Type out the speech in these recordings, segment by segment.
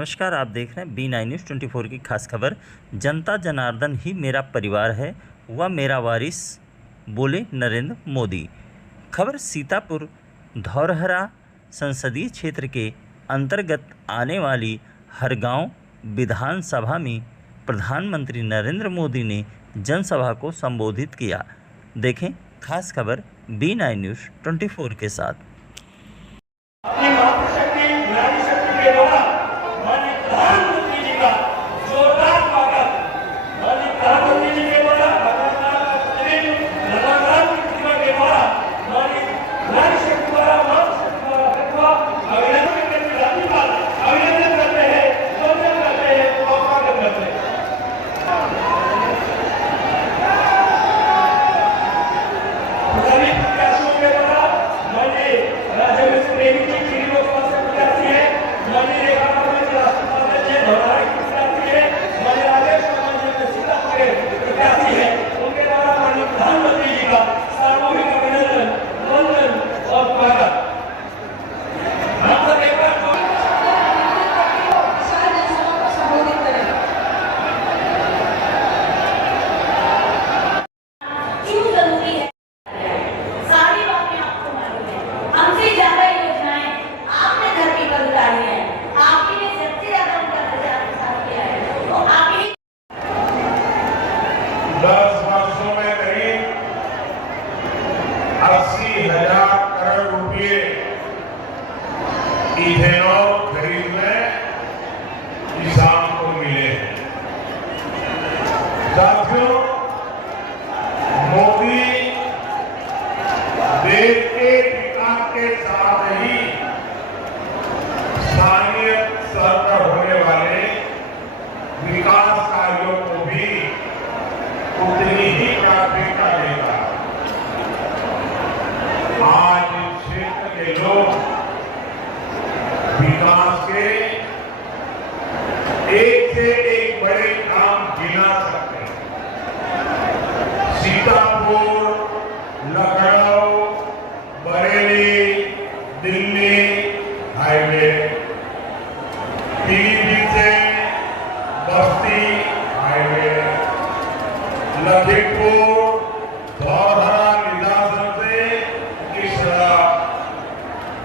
नमस्कार, आप देख रहे हैं B9 न्यूज़ 24 की खास खबर। जनता जनार्दन ही मेरा परिवार है, वह मेरा वारिस, बोले नरेंद्र मोदी। खबर सीतापुर धौरहरा संसदीय क्षेत्र के अंतर्गत आने वाली हरगांव विधानसभा में प्रधानमंत्री नरेंद्र मोदी ने जनसभा को संबोधित किया। देखें खास खबर B9 न्यूज़ 24 के साथ। इथेनॉल खरीद में किसान को मिले। साथियों, मोदी देश के विकास के साथ ही स्थानीय स्तर पर होने वाले विकास कार्यों को भी उतनी ही प्राथमिकता देगा। आज इस क्षेत्र के लोग विकास के एक से एक बड़े काम गिना सकते हैं। सीतापुर, लखनऊ, बरेली, दिल्ली हाईवे, पीलीभीत से बस्ती हाईवे, लखीमपुर धौरहरा निजासन से किसरा,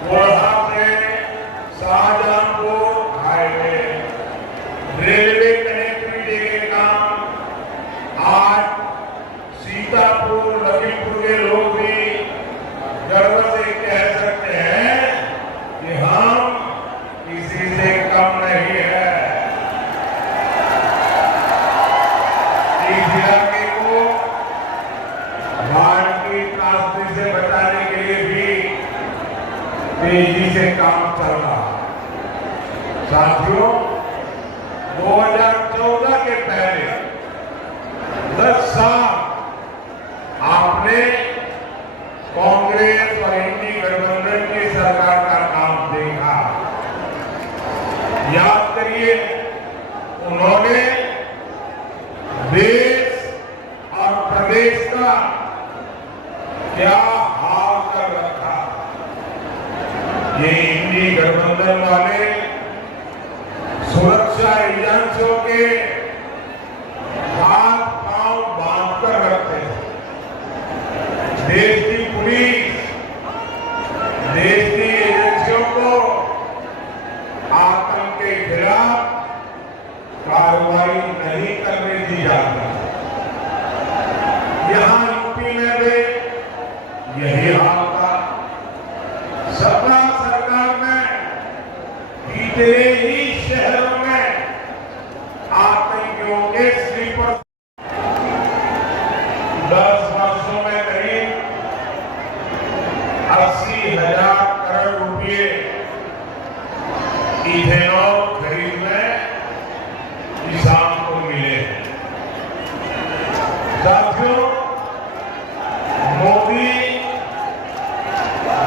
गोरहा से शाहजहांपुर हाईवे, रेलवे कनेक्टिविटी के काम आज सीतापुर लखीमपुर के लोग भी गर्व से कह सकते हैं कि हम किसी से कम नहीं है। इस इलाके को बाढ़ की त्रासदी से बचाने के लिए भी तेजी से काम चल रहा है। साथियों, 2014 के पहले 10 साल आपने कांग्रेस और इंडी गठबंधन की सरकार का काम देखा। याद करिए, उन्होंने देश और प्रदेश का क्या हाल कर रखा। ये इंडी गठबंधन वाले सुरक्षा एजेंसियों के हाथ पांव बांध कर रखते हैं। देश की पुलिस, देश की एजेंसियों को आतंक के खिलाफ कार्रवाई नहीं करने दी जाती। यहां यूपी में भी यही हाल था। सपा सरकार में इतने ही शहरों में आतंकियों के स्लीपर 10 वर्षों में करीब 80,000 करोड़ रुपए इथेनॉल खरीद में किसान को मिले। साथियों, मोदी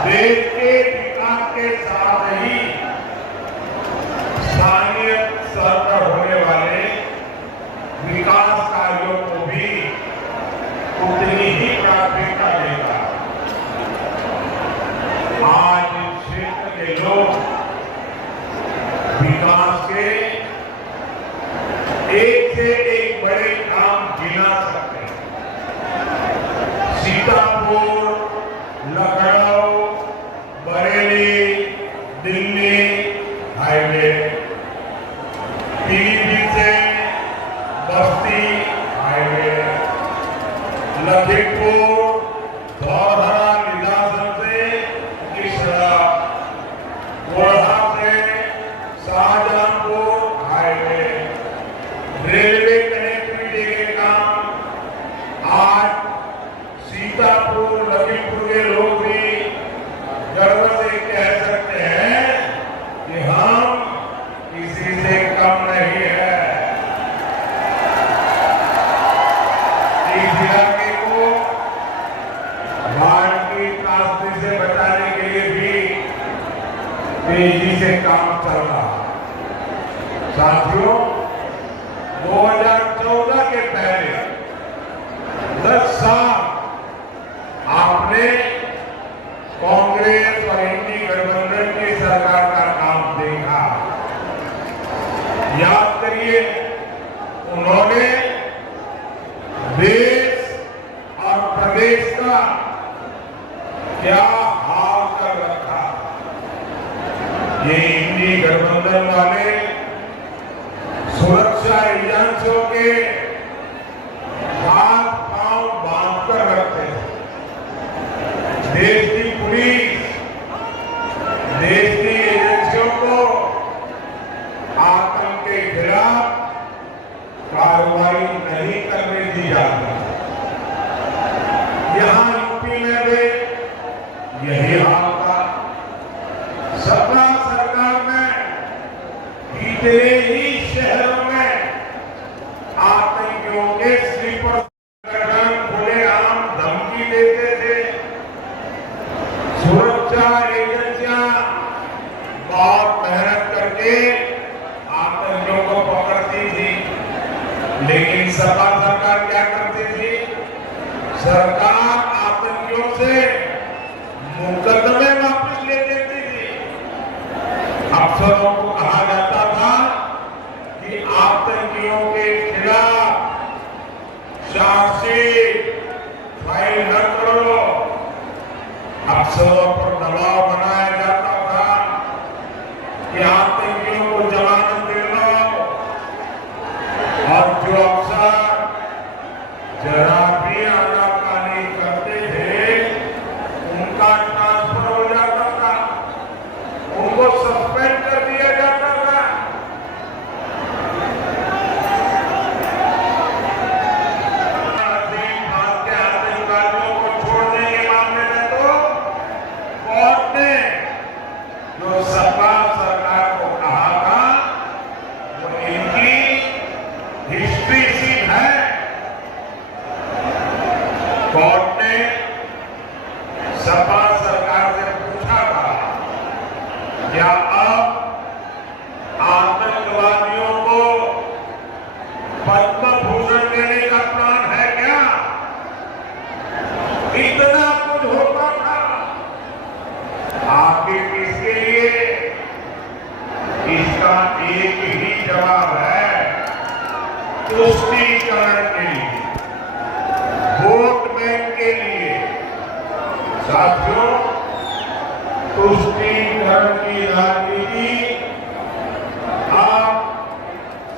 देश के विकास के साथ ही स्थानीय स्तर पर होने वाले विकास कार्यों को भी उतनी ही प्राथमिकता देगा। आज इस क्षेत्र के लोग तेजी से काम चल रहा है। साथियों, 2014 के पहले 10 साल आपने कांग्रेस और इंडी गठबंधन की सरकार का काम देखा। याद करिए, उन्होंने देश और प्रदेश का क्या हाल कर रखा। ये इंडी गठबंधन वाले सुरक्षा एजेंसियों के हाथ पांव बांध कर रखते हैं। देश की पुलिस, देश की एजेंसियों को आतंक के खिलाफ कार्रवाई नहीं करने दी जाती। यहां यूपी में भी यही हाल था। सपा सरकार में इतने ही शहरों में आतंकियों के स्लीपर संगठन खुलेआम धमकी देते थे। सुरक्षा एजेंसियां बहुत मेहनत करके आतंकियों को पकड़ती थी, लेकिन सपा सरकार क्या करती थी? सरकार आतंकियों से मुकदमे वापस ले लेती थी। अफसरों को कहा जाता था कि आतंकियों के खिलाफ चार्जशीट फाइल न करो। अफसरों पर दबाव बनाया जाता था कि आतंकियों को जमानत दिलवाओ, और जो अफसर जरा भी आनाकानी करते थे उनका ट्रांसफर हो जाता था, उनको सस्पेंड कर दिया जाता था। भारत के आतंकवादियों को छोड़ने के मामले में तो कोर्ट ने जो सपा सरकार को कहा था वो इनकी हिस्ट्री शीट है। कोर्ट ने सपा सरकार से पूछा था, क्या अब आतंकवादियों को पद्म भूषण देने का प्लान है क्या? इतना कुछ होता था। आपके किसके लिए? इसका एक ही जवाब है, तुष्टीकरण के लिए, वोट बैंक के लिए। साथियों, तुष्टीकरण की राजनीति अब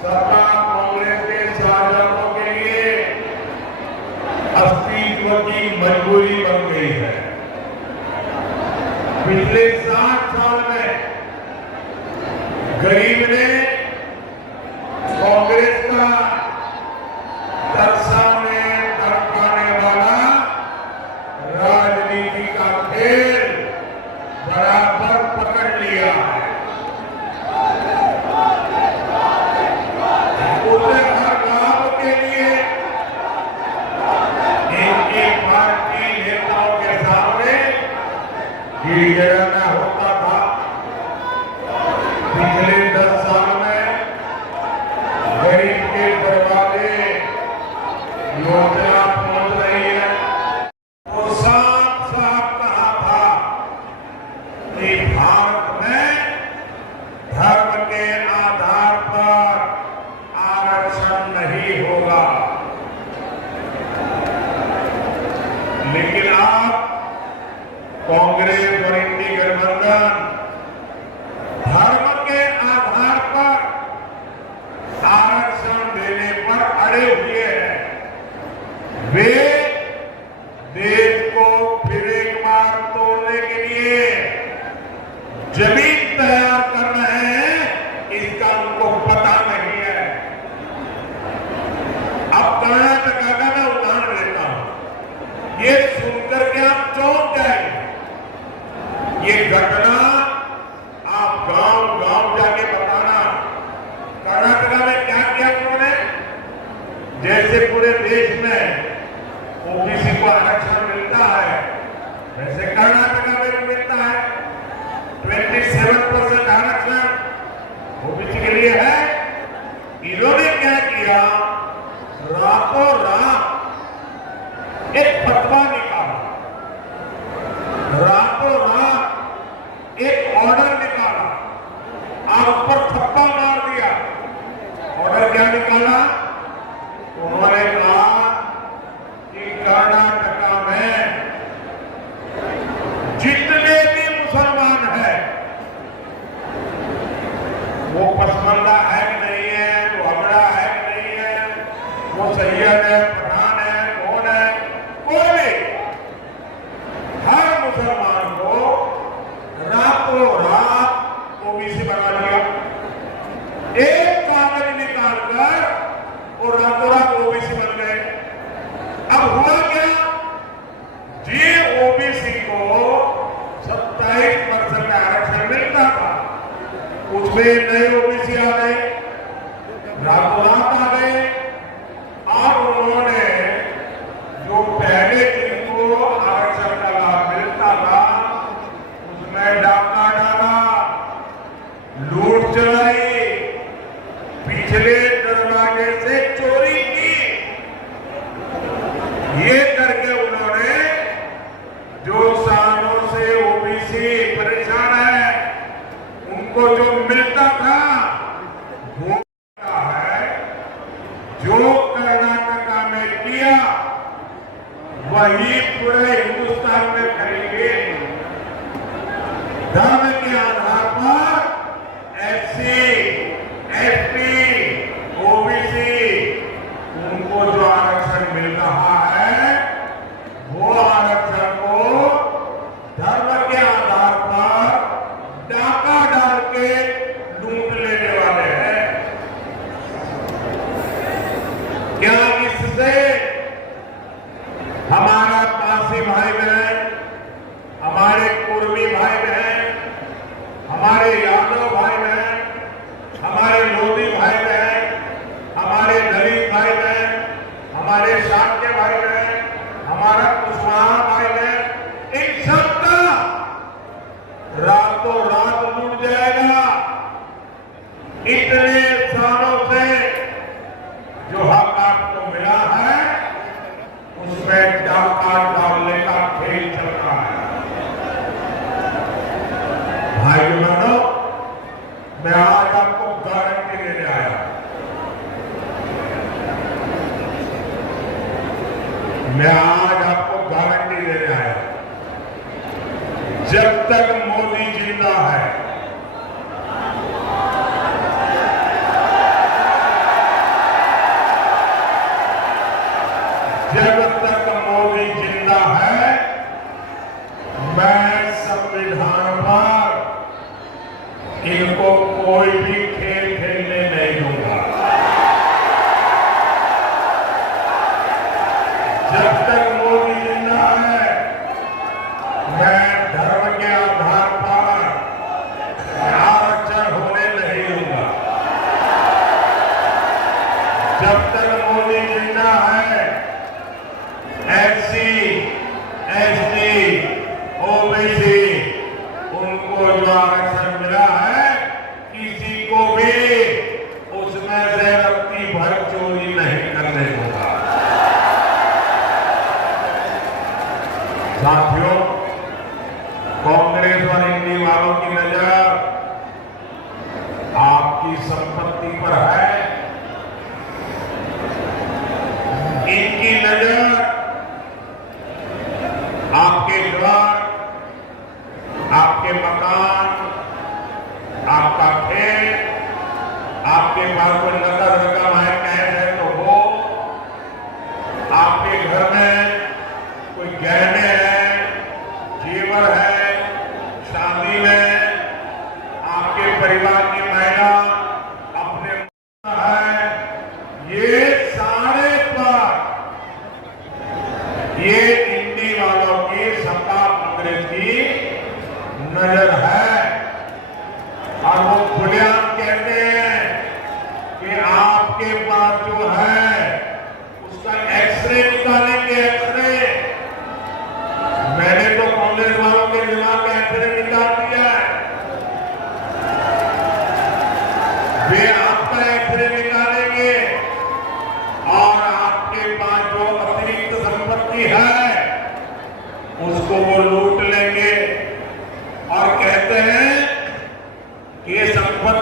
सपा कांग्रेस के शासकों के लिए अस्तित्व की मजबूरी बन गई है। पिछले 60 साल में गरीब ने कांग्रेस का तरसाने तड़पाने वाला राजनीति का खेल बराबर पकड़ लिया है। उसे हर लाभ के लिए इनकी पार्टी नेताओं के सामने गिड़गिड़ाना होता था। पिछले 10 साल में गरीब के दरवाजे योजना पहुंच रही है। वो साफ साफ कहा था कि भारत में धर्म के आधार पर आरक्षण नहीं होगा। लेकिन अब कांग्रेस और इंडी गठबंधन धर्म के आधार पर आरक्षण देने पर अड़े हुए हैं। वे देश को फिर एक बार तोड़ने के लिए जमीन तैयार कर रहे हैं, इसका उनको पता नहीं है। अब कर्नाटका का मैं उदाहरण लेता हूं। ये सुनकर के आप चौंक जाएंगे। ये घटना आप गांव-गांव जाके बताना। कर्नाटका में क्या किया उन्होंने? जैसे पूरे देश में ओबीसी को आरक्षण मिलता है, वैसे कर्नाटका में भी मिलता है। 77% आरक्षण ओबीसी के लिए है। इन्होंने क्या किया, रातों रात एक फतवा निकाला, रातों रात एक ऑर्डर निकाला, आप पर थप्पा मार दिया। ऑर्डर क्या निकाला, उन्होंने कहा कि कर्नाटका में जितने भी मुसलमान हैं वो पसमंदा है कि नहीं है, वो अगड़ा है कि नहीं है, वो सैयद है, पठान है, कौन है, कोई भी, हर मुसलमान को रातों रात ओबीसी बना दिया। एक कागज निकालकर वो रातों रात ओबीसी बन गए। अब हुआ क्या, जी ओबीसी को 27% आरक्षण मिलता था, उसमें नए ओबीसी आ गए, रातों रात आ गए, और उन्होंने जो पहले जिनको आरक्षण का लाभ मिलता था उसमें डाका डाला, लूट चलाई, पिछले दरवाजे से चोरी की। ये करके उन्होंने जो सालों से ओबीसी परेशान है उनको जो मिलता था वो है, जो कर्नाटका में किया वही पूरे हिंदुस्तान में करेंगे। धर्म के आधार पर एससी, एसटी, ओबीसी उनको जो आरक्षण मिल रहा है वो आरक्षण को धर्म के आधार पर डाका डाल के लूट लेने वाले हैं। क्या इससे हमारा पारसी भाई बहन, हमारे कुर्मी भाई बहन, हमारे यादव भाई बहन, हमारे लोधी भाई बहन, हमारे दलित भाई बहन, हमारे शाक्य भाई बहन, हमारा कुशवाहा भाई बहन, इन सबका रातों रात लूट जाएगा। इतने सालों से जो हक आपको मिला है उसमें डाका डालने का खेल चल रहा है। भाई बहनों, मैं आज आपको गारंटी देने आया, मैं आज आपको गारंटी देने आया, जब तक मोदी जिंदा है, जब तक मोदी जिंदा है, मैं संविधान पर इनको कोई भी खेल खेलने नहीं दूंगा। जब तक मोदी जिंदा है, मैं धर्म के आधार पर आरक्षण होने नहीं दूंगा। जब तक मोदी जिंदा है, एससी, एसटी, ओबीसी उनको जो आरक्षण मिला है किसी को भी उसमें से रत्ती भर चोरी नहीं करने दूंगा। साथियों, कांग्रेस और इंडी वालों की नजर आपकी संपत्ति पर है, इनकी नजर आपके घर, आपके मकान, आपका खेत, आपके पास कोई नकद रकम है, कैश है तो वो, आपके घर में कोई गहने हैं, जेवर है, शादी में आपके परिवार की महिला अपने है, ये सारे पर ये इंडी वालों की, सपा कांग्रेस की नजर है। और वो खुलेआम कहते हैं कि आपके पास जो है उसका एक्सरे निकालेंगे, एक्सरे। मैंने तो कांग्रेस वालों के दिमाग में एक्सरे निकाल दिया है।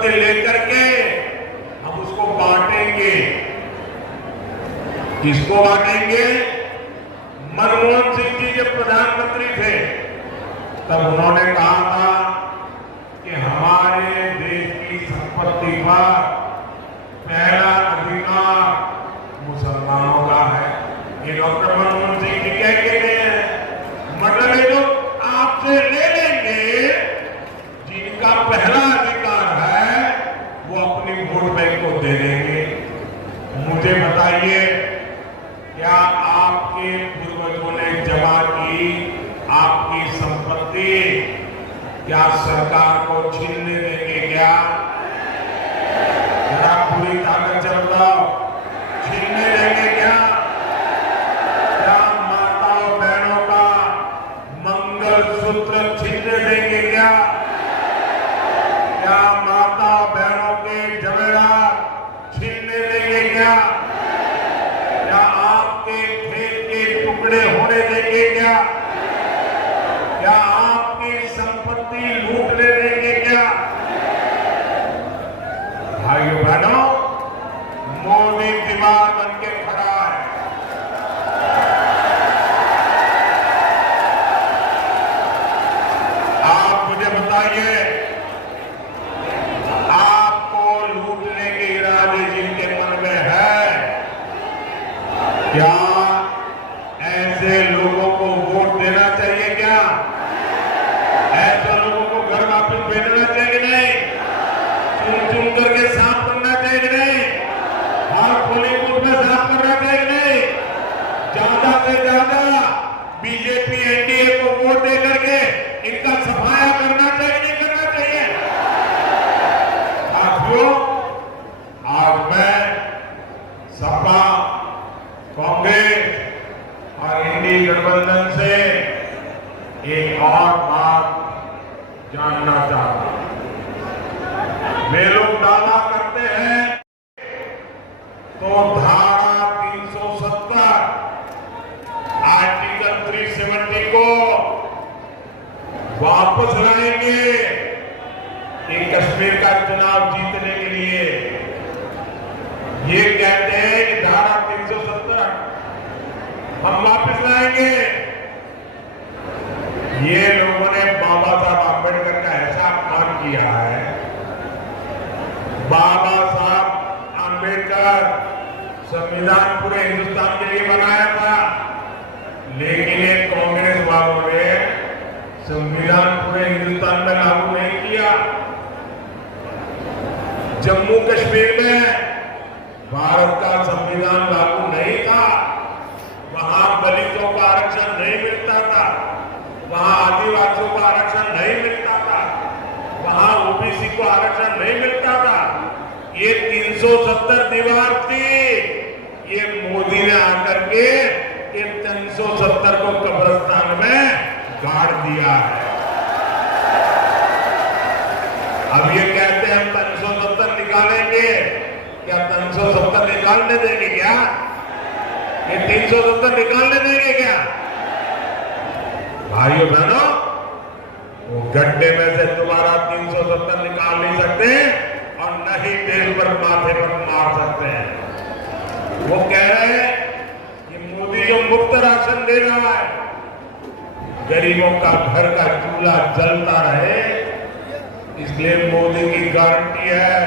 से लेकर के हम उसको बांटेंगे। किसको बांटेंगे? मनमोहन सिंह जी जब प्रधानमंत्री थे तब उन्होंने कहा था कि हमारे देश की संपत्ति पर पहला अधिकार मुसलमानों का है। ये डॉक्टर मनमोहन सिंह जी कह के गए हैं। मतलब ये लोग आपसे ले लेंगे, जिनका पहला अधिकार है वो अपनी वोट बैंक को दे देंगे। मुझे बताइए, क्या आपके पूर्वजों ने जमा की आपकी संपत्ति क्या सरकार को छीनने देंगे? क्या जरा पूरी ताकत चल रहा छीनने देंगे? क्या माताओं बहनों का मंगलसूत्र छीनने देंगे? क्या माता बहनों के जवेरात छीनने देंगे? क्या आपके खेत के टुकड़े होने देंगे? क्या आपकी संपत्ति लूटने देंगे? क्या? भाइयों बहनों, मोदी दीवार बन के खड़ा है। आप मुझे बताइए, आपको लूटने के इरादे जिनके मन में है, क्या ऐसे लोगों को वोट देना चाहिए? क्या ऐसे लोगों को घर वापस भेजना चाहिए कि नहीं? चुन करके साफ करना चाहिए कि नहीं? हर पोलिंग बूथ में साफ करना चाहिए कि नहीं? ज्यादा से ज्यादा बीजेपी एनडीए को वोट दे करके इनका सफाया करना चाहिए नहीं करना चाहिए? साथियों, आज मैं सपा, कांग्रेस और इंडी गठबंधन से एक और बात जानना चाहता हूं। वे लोग दावा करते हैं तो धारा 370 आर्टिकल 370 को वापस लाएंगे कि कश्मीर का चुनाव जीतने के लिए। ये कहते हैं कि धारा 370 हम वापस लाएंगे। ये लोगों ने बाबा साहब आंबेडकर का ऐसा अपमान किया है। बाबा साहब आंबेडकर संविधान पूरे हिंदुस्तान के लिए बनाया था, लेकिन ये कांग्रेस वालों ने संविधान पूरे हिंदुस्तान में लागू नहीं किया। जम्मू कश्मीर में भारत का संविधान लागू नहीं था, वहां दलितों को आरक्षण नहीं मिलता था, वहां आदिवासियों को आरक्षण नहीं मिलता था, वहां ओबीसी को आरक्षण नहीं मिलता था। ये 370 दीवार थी, ये मोदी ने आकर के ये 370 को कब्रिस्तान में गाड़ दिया है। अब ये कहते हैं हम 370 निकालेंगे, क्या 370 निकालने देंगे? क्या ये 370 निकालने देंगे? क्या भाइयों बहनों, वो गड्ढे में से दोबारा 370 निकाल नहीं सकते और न ही देश पर माथे पर मार सकते हैं। वो कह रहे हैं कि मोदी जो मुफ्त राशन दे रहा है, गरीबों का घर का चूल्हा जलता रहे, इसलिए मोदी की गारंटी है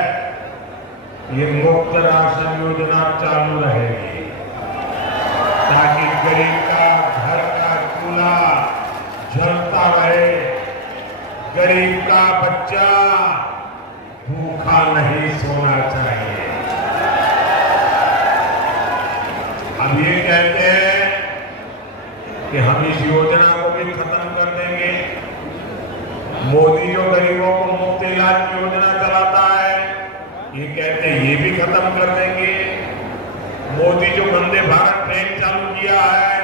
ये मुफ्त राशन योजना चालू रहेगी, ताकि गरीब का घर का चूल्हा जलता रहे, गरीब का बच्चा भूखा नहीं सोना चाहिए। अब ये कहते हैं कि हम इस योजना को भी खत्म कर देंगे। मोदी जो गरीबों को मुफ्त इलाज की योजना चलाता है, ये कहते हैं ये भी खत्म कर देंगे। मोदी जो वंदे भारत ट्रेन चालू किया है,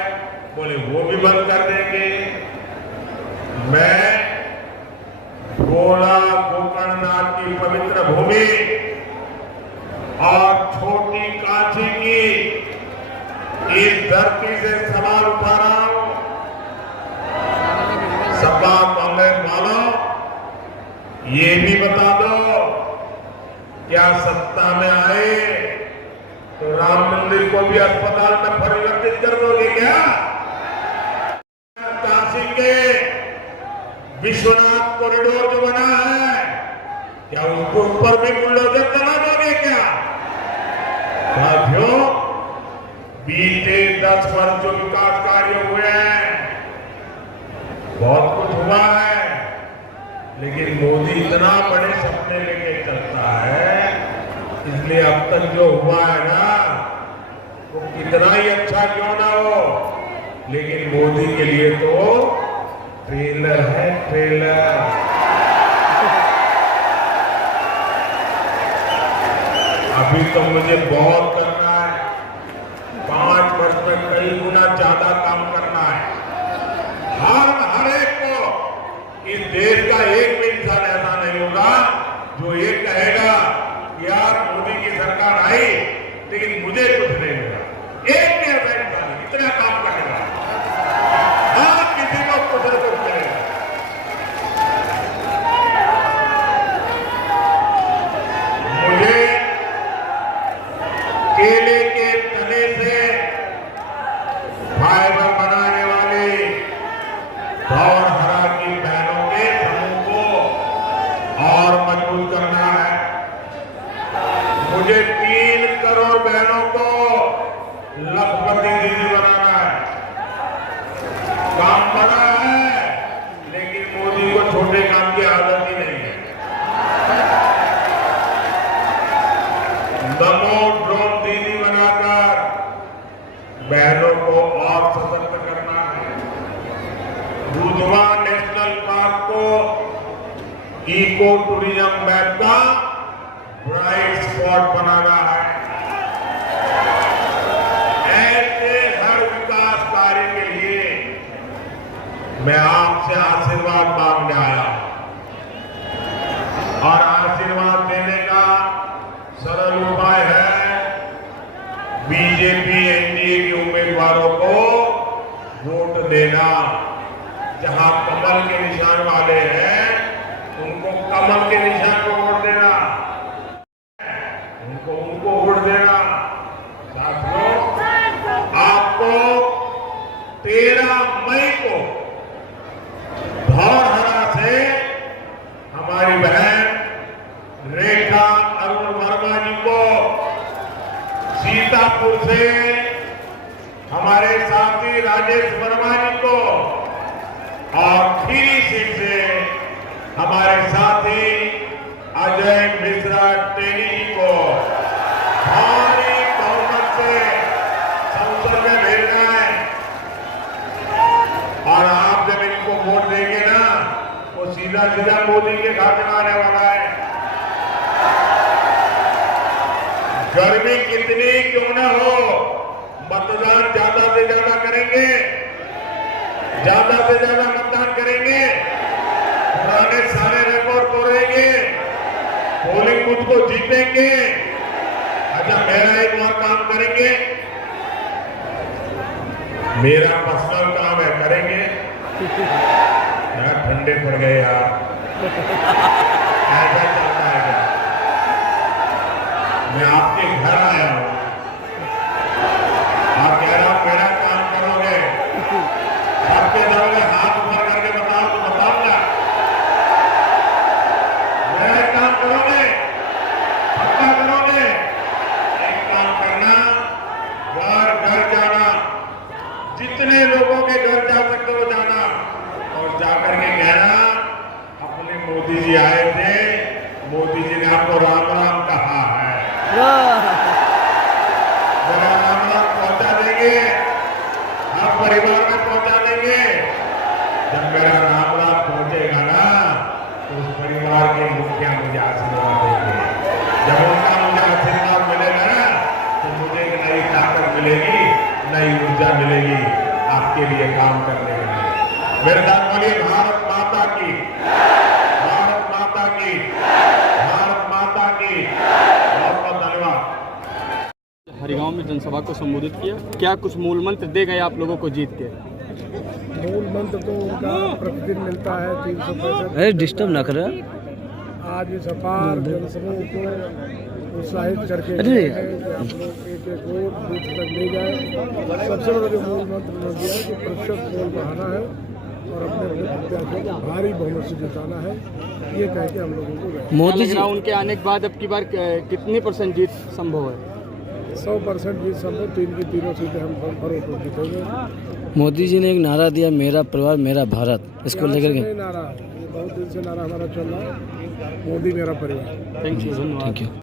बोले वो भी बंद कर देंगे। मैं गोला गोकर्णनाथ की पवित्र भूमि और छोटी काशी की इस धरती से सवाल उठा रहा हूं। सपा कांग्रेस वालों, ये भी बता दो क्या सत्ता में आए तो राम मंदिर को भी अस्पताल में परिवर्तित कर दोगे क्या? काशी के विश्वनाथ कॉरिडोर जो बना है, क्या उसके ऊपर भी बुलडोजर चला दोगे क्या? साथियों, बीते 10 वर्ष जो विकास कार्य हुए हैं, बहुत कुछ हुआ है, लेकिन मोदी इतना बड़े सपने लेके चलता है, इसलिए अब तक जो हुआ है ना, वो कितना ही अच्छा क्यों ना हो, लेकिन मोदी के लिए तो ट्रेलर है, ट्रेलर। अभी तो मुझे बहुत करना है, 5 वर्ष में कई गुना ज्यादा काम करना है। हर एक को, इस देश का एक भी इंसान ऐसा नहीं होगा जो ये कहेगा यार मोदी की सरकार आई लेकिन मुझे कुछ नहीं मिला। एक भी ऐसा इंसान नहीं, इतना काम करेगा, हाँ किसी को कुछ न कुछ मिलेगा। मुझे केले के तने से फाइबर बनाने वाली और हरा की बहनों के समूह को और मजबूत करना है। मुझे 3 करोड़ बहनों को लखपति दीदी बनाना है। काम बड़ा है, लेकिन मोदी को छोटे काम की आदत ही नहीं है। नमो ड्रोन दीदी बनाकर बहनों को और सशक्त करना है। दुधवा नेशनल पार्क को इको टूरिज्म मैप का ब्राइट स्पॉट बनाना है। ऐसे हर विकास कार्य के लिए मैं आपसे आशीर्वाद मांगने आया हूं, और आशीर्वाद देने का सरल उपाय है बीजेपी एनडीए के उम्मीदवारों को वोट देना। जहां कमल के निशान वाले हैं उनको कमल के निशान को वोट देना, उनको वोट देना। साथियों, आपको 13 मई को धौरहरा से हमारी बहन रेखा अरुण वर्मा जी को, सीतापुर से हमारे साथी राजेश वर्मा जी को, और खीरी सीट से हमारे साथी अजय मिश्रा टेनी जी को भारी बहुमत से संसद में भेजना है। और आप जब इनको वोट देंगे ना, वो सीधा सीधा मोदी के खाते में आने वाला है। गर्मी कितनी क्यों न हो, मतदान ज्यादा से ज्यादा करेंगे, ज्यादा से ज्यादा मतदान करेंगे, पुराने सारे रिकॉर्ड तोड़ेंगे, पोलिंग बूथ को जीतेंगे। अच्छा, मेरा एक और काम करेंगे, मेरा पर्सनल काम है, करेंगे। यार ठंडे पड़ गए यार, ऐसा चलता है क्या? मैं आपके घर आया हूं, आप कह रहे हो मेरा काम करोगे, सबके जाओगे हाथ ऊपर करके बताओ तो बताऊंगा। मेरा काम करोगे, पक्का करोगे? एक काम करना, घर घर जाना, जितने लोगों के घर जा सकते हो जाना, और जाकर के कहना अपने मोदी जी आए थे, मोदी जी ने आपको राम राम कहा है। मेरा राम राम पहुंचा देंगे, हर परिवार में पहुंचा देंगे। जब मेरा राम राम पहुंचेगा ना, तो उस परिवार के मुखिया मुझे आशीर्वाद देंगे। जब उनका मुझे आशीर्वाद मिलेगा ना, तो मुझे एक नई ताकत मिलेगी, नई ऊर्जा मिलेगी आपके लिए काम करने के लिए। मेरे साथ बोलिए भारत माता की, भारत माता की, भारत माता की। बहुत बहुत धन्यवाद। हरिगांव में जनसभा को संबोधित किया, क्या कुछ मूल मंत्र दे गए आप लोगों को जीत के? मूल मंत्र तो उनका प्रतिदिन मिलता है 365। अरे डिस्टर्ब ना कर। आज इस अपार जनसमूह को उत्साहित करके गए हैं कि आप लोग एक एक वोट बूथ तक ले जाए। सबसे बड़ा जो मूल मंत्र उन्होंने दिया है कि प्रतिशत पोल बढ़ाना है और अपने अपने प्रत्याशियों को भारी बहुमत से जिताना है, ये कह के हम लोगों को गए। मोदी जी उनके आने के बाद अब की बार कितनी % जीत संभव है? 100% जीत संभव, तीनों सीटें हम फरोख्त जीतेंगे। मोदी जी ने एक नारा दिया, मेरा परिवार मेरा भारत, इसको लेकर के नारा, ये बहुत दिन से नारा हमारा चल रहा है, मोदी मेरा परिवार। थैंक यू, धन्यवाद। Thank you.